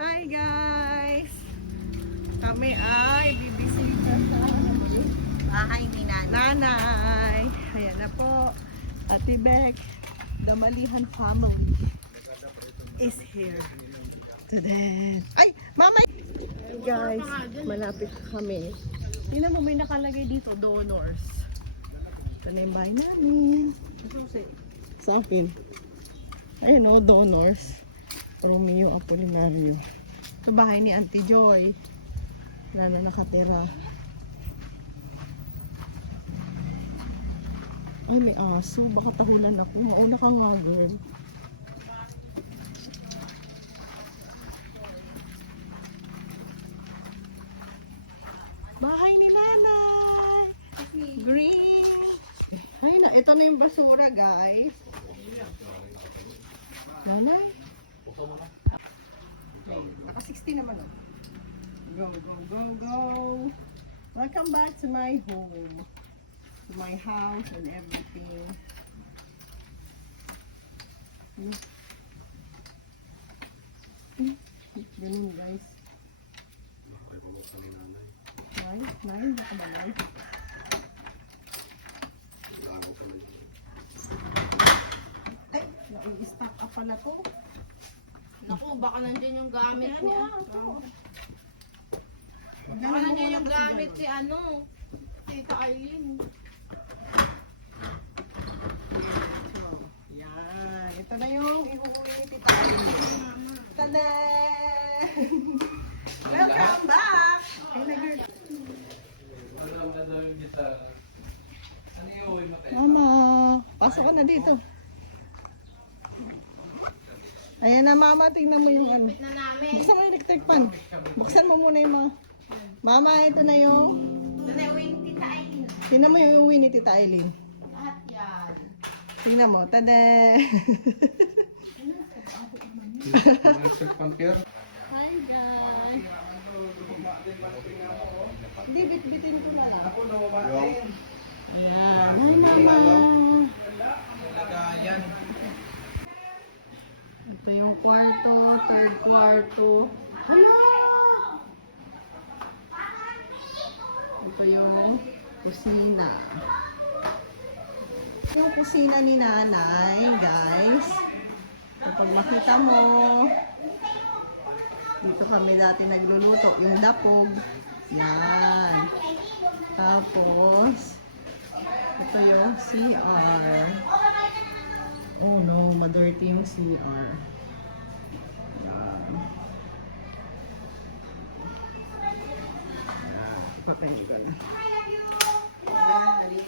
Hi guys! Kami ay bibisita sa Bahay ni Nanay. nanay. Ayan na po. Ate Beck, the Malihan family is here today. Ay! Mama! Hey guys, malapit kami. Tingnan mo, may nakalagay dito, donors. Ito na yung bahay namin. Sa akin. Ayun o, donors. Romeo Apolinario. Ito bahay ni Auntie Joy. Wala na nakatira. Ay, may aso. Baka tahulan ako. Mauna ka nga, girl. Bahay ni nanay. Green. Ay, ito na yung basura, guys. Nanay. Naka 60 naman, oh. Go, go, go, go. Welcome back to my home. To my house and everything. Ganun, guys. Nay, baka ba nay? Ay, nai-stack up pala to. Naku, baka nandiyan yung gamit niya. Baka Ganun nandiyan mo yung muna gamit kasi si Tita Aileen. yan. Ito na yung ihuhuli ni Tita Aileen. Tada! Welcome back! Ay, nag-girl. Mama, pasok ka na dito. Ayan na mama, tingnan mo yung ano. Bit na namin. Buksan mo yung electric fan. Buksan mo muna yung mga. Mama, ito na yung. Doon na yung Tita Aileen. Tingnan mo yung uwi ni Tita Aileen. Lahat yan. Tingnan mo, tada! Hi guys! Hindi, bit-bitin ko na lang. Yan. Hi mama! Ito yung kwarto, third kwarto. Ito yung kusina. Ito yung kusina ni nanay, guys. Kapag makita mo, dito kami dati nagluluto, yung dapog. Yan. Tapos, ito yung CR. Oh no, madirty yung CR. Yan. Papahinga ko na.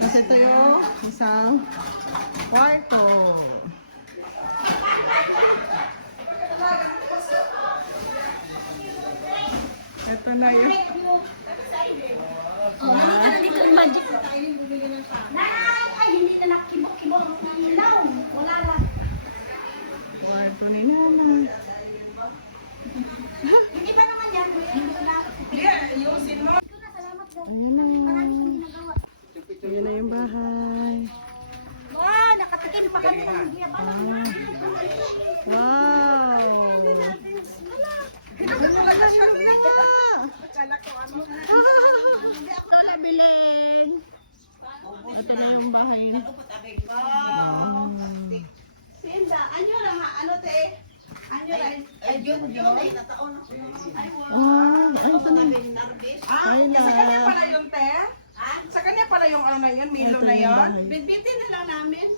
Kasi ito yung isang kwarto. Ito na yung... Oh, nandito na dito yung magic. Ay, hindi na nakibok-kibok ang ilaw. Wala lang. Kwarto ni Nana. Hindi pa naman yan. Hindi ko na. Ayusin mo. Ito na, salamat daw. Ayun na. Marami kang ginagawa. Ayun na yung bahay. Wow, nakatikim pa kami ng giyabalang na. Wow! Hinag na nga! Ito na bilhin. Ito na yung bahay. Wow! Sinda, anyo lang ha, ano te? Anyo lang. Ay, yun. Ay, nataon ako. Ay, Wow! Ay, ito na. Ay, Sa kanya na. pala yung te? Sa kanya pala yung ano na yun, Milo Ito na yung yun? bahay. bitbitin na lang namin.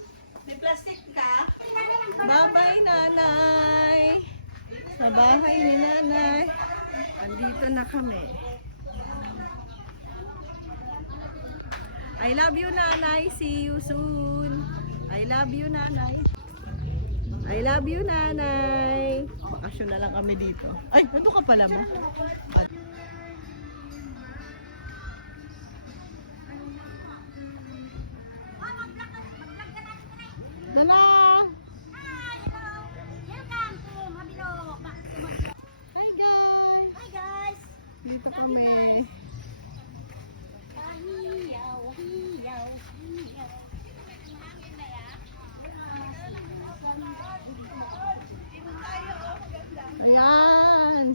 May plastic ka. Bye-bye, nanay! Sa bahay ni nanay. Andito na kami. I love you, nanay. See you soon. I love you, nanay. I love you, nanay. Bakasyon na lang kami dito. Ay, nandun ka pala ba? Nanang! Welcome to Mabilo. Hi, guys! Hi guys. Dito kami. Hiyaw, hiyaw, hiyaw. Ayan.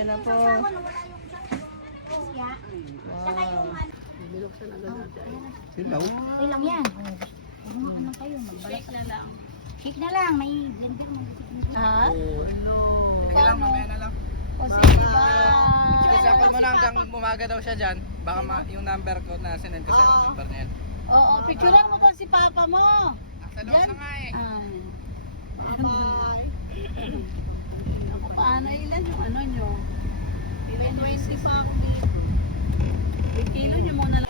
Ayan na po. Ako nawala yung siya. Saka yung ano. Silaw. Okay lang yan. Ano kayo? Shake na lang. Shake na lang. May blender mo. Ha? Sige lang, mamaya na lang. Kasi diba? Kasi ako mo na hanggang umaga daw siya dyan. Baka yung number ko na sinend ko sa'yo, number niya yan. Oo, picturean mo daw si papa mo. Nasa loob na nga eh. Ako, paano ilan yung ano nyo? 20 pa ako. 1 kilo nyo muna lang.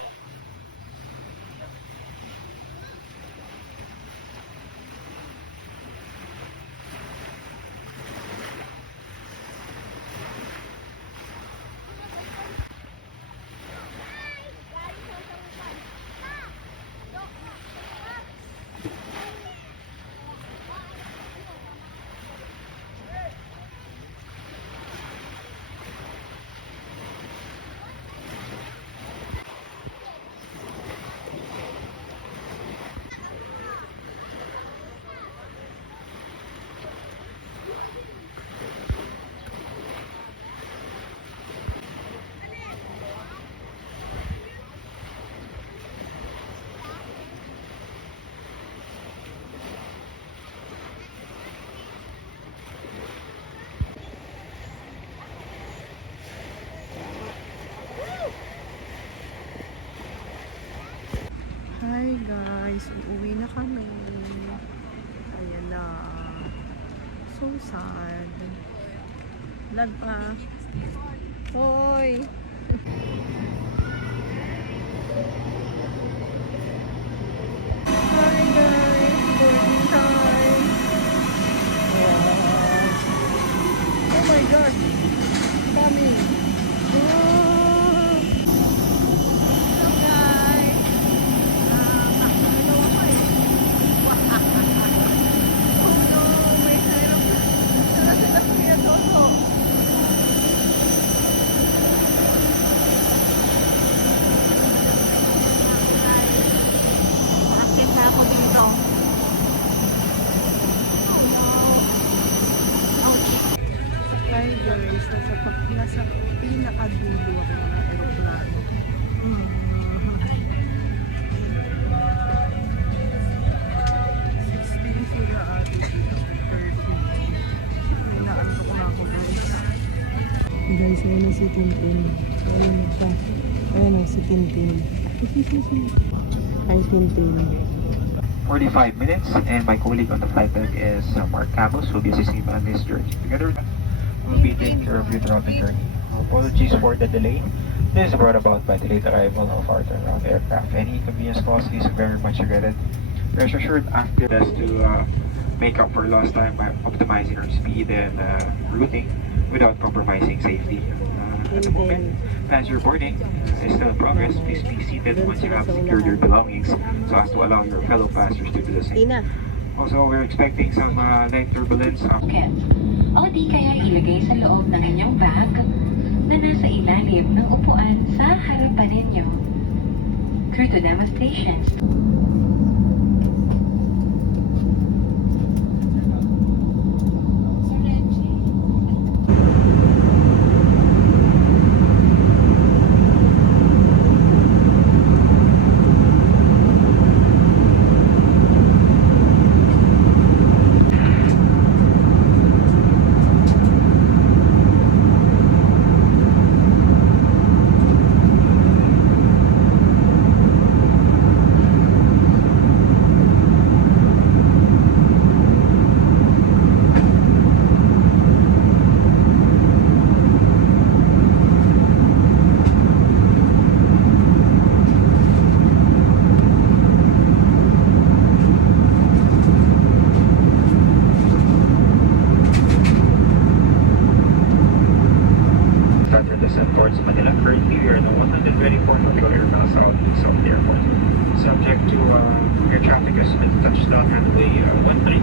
Hi guys, uuwi na kami. Ayan na. So sad. Vlog pa. Hoy! Hi guys, boarding time. Wow. Oh my gosh! Coming! Wow. So guys, hi guys, nasa pinakadulo ako ng aeroplano. Guys, ayun na si Tintin. Ayun na siya. Ayun na si Tintin. Hi, Tintin. 45 minutes, and my colleague on the flight deck is Mark Campos, who will be assisting me on this journey. Together, we'll be taking care of you throughout the journey. Apologies for the delay. This is brought about by delayed arrival of our turnaround aircraft. Any inconvenience caused is very much regretted. Rest assured, after this to make up for lost time by optimizing our speed and routing without compromising safety. At the moment, passenger boarding is still in progress. Please be seated once you have secured your belongings so as to allow your fellow passengers to do the same. Also, we're expecting some light turbulence. Pocket. O di kaya ilagay sa loob ng inyong bag na nasa ilalim ng upuan sa harapan ninyo. Crew to demonstrations. Towards Manila. Currently, we are in the 124 nautical air south of the airport. Subject to air traffic estimate touchdown runway 13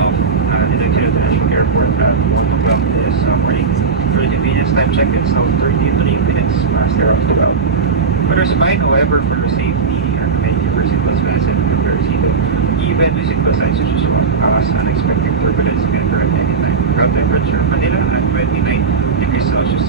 of Iloilo International Airport at 1 o'clock this morning. For the convenience, time check is now 33 minutes past thereof 12. Weather is fine, however, for your safety, I recommend you for seatbelts fastened and prepare seated. Even with seatbelt signs such as unexpected turbulence can occur at any time. Ground temperature of Manila at 29 degrees Celsius.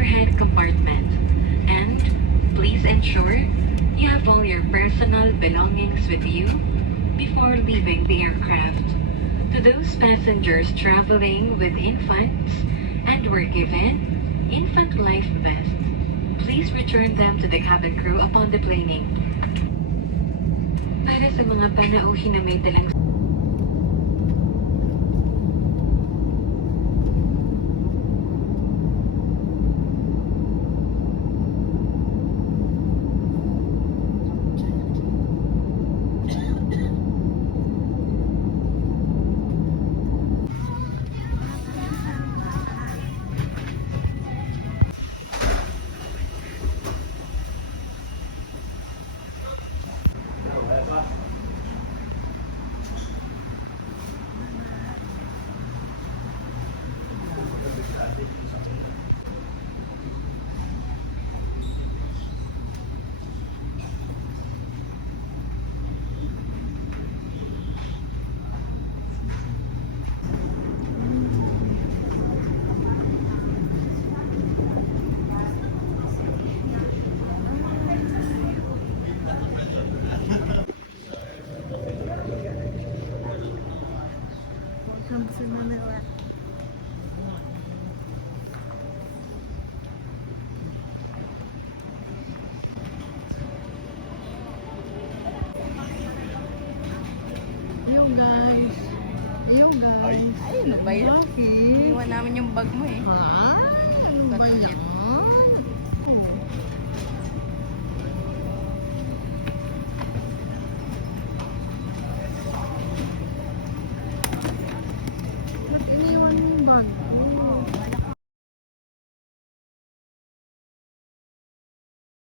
overhead compartment. And please ensure you have all your personal belongings with you before leaving the aircraft. To those passengers traveling with infants and were given infant life vests, please return them to the cabin crew upon deplaning. Para sa mga panauhin na may dalang Welcome to Manila. Yo guys. Yo guys. Ay, ano ba yun? Bakit? Iwan namin yung bag mo eh. Ha? Ano ba yan?